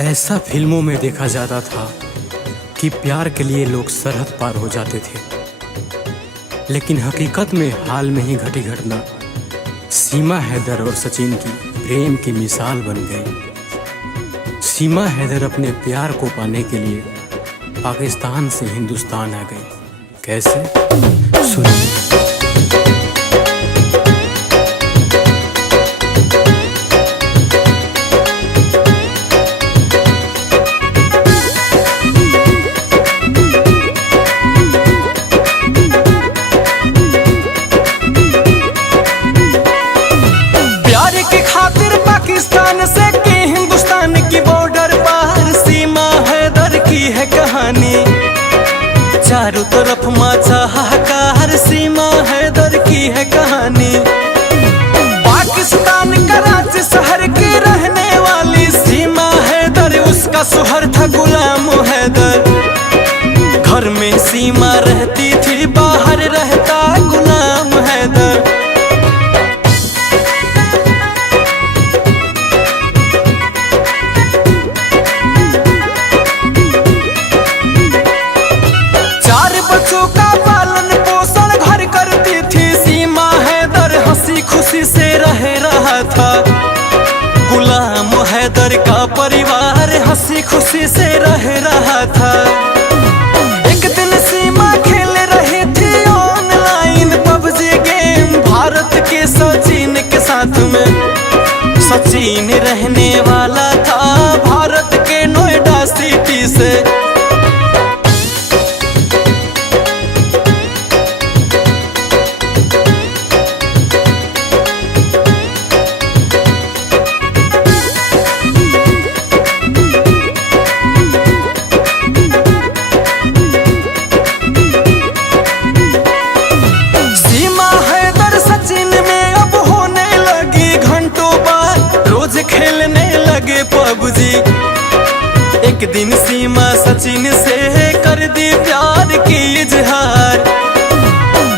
ऐसा फिल्मों में देखा जाता था कि प्यार के लिए लोग सरहद पार हो जाते थे, लेकिन हकीकत में हाल में ही घटी घटना सीमा हैदर और सचिन की प्रेम की मिसाल बन गई। सीमा हैदर अपने प्यार को पाने के लिए पाकिस्तान से हिंदुस्तान आ गई। कैसे? सुनिए। पाकिस्तान से की हिंदुस्तान की बॉर्डर पार सीमा हैदर की है कहानी। चारों तरफ मचा हाहाकार, सीमा हैदर की है कहानी। पाकिस्तान कराची शहर की रहने वाली सीमा हैदर, उसका शोहर था गुलाम हैदर। घर में सीमा रहती थी, बाहर रहता गुलाम हैदर। बच्चों का पालन पोषण घर करती थी सीमा हैदर, हंसी खुशी से रह रहा था गुलाम हैदर का परिवार, हंसी खुशी से रह रहा था। एक दिन सीमा खेल रही थी ऑनलाइन पबजी गेम भारत के सचिन के साथ में। सचिन रहने वाला था भारत के नोएडा सिटी से। खेलने लगे पबजी। एक दिन सीमा सचिन से कर दी प्यार की इजहार।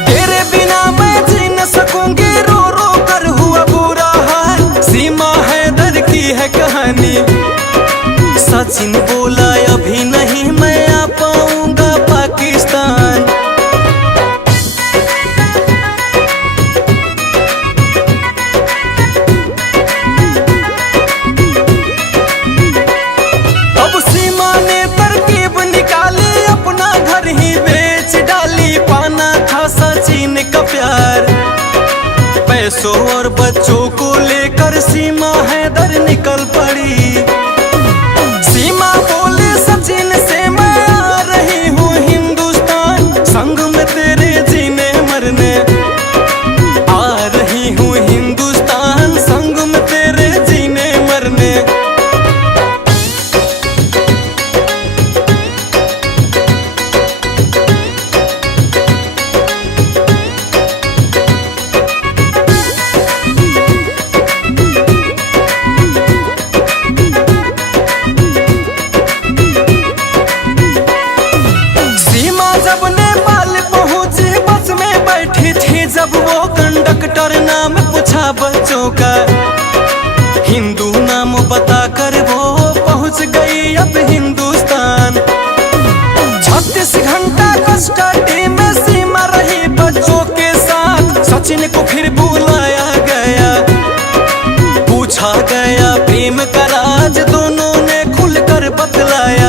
तेरे बिना मैं जी न सकूंगी, रो रो कर हुआ बुरा हाल, सीमा हैदर की है कहानी। सचिन बोला अभी नहीं मैं आ पाऊंगा पाकिस्तान। का प्यार पैसों और बच्चों को लेकर सीमा हैदर निकल पड़ी। सीमा बोले सचिन से मैं आ रही हूँ हिंदुस्तान, संग में तेरे जीने मरने। आ रही हूँ हिंदुस्तान, संग में तेरे जीने मरने। जब वो कंडक्टर नाम पूछा बच्चों का, हिंदू नाम बता कर वो पहुंच गई अब हिंदुस्तान। 36 घंटा कस्टडी में सीमा रही बच्चों के साथ। सचिन को फिर बुलाया गया, पूछा गया प्रेम का राज, दोनों ने खुलकर बतलाया।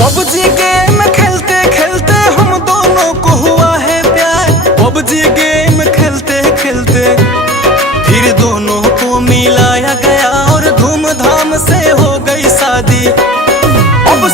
पबजी गेम खेलते खेलते हम दोनों को हुआ है प्यार। पबजी गेम खेलते खेलते फिर दोनों को मिलाया गया और धूमधाम से हो गई शादी। अब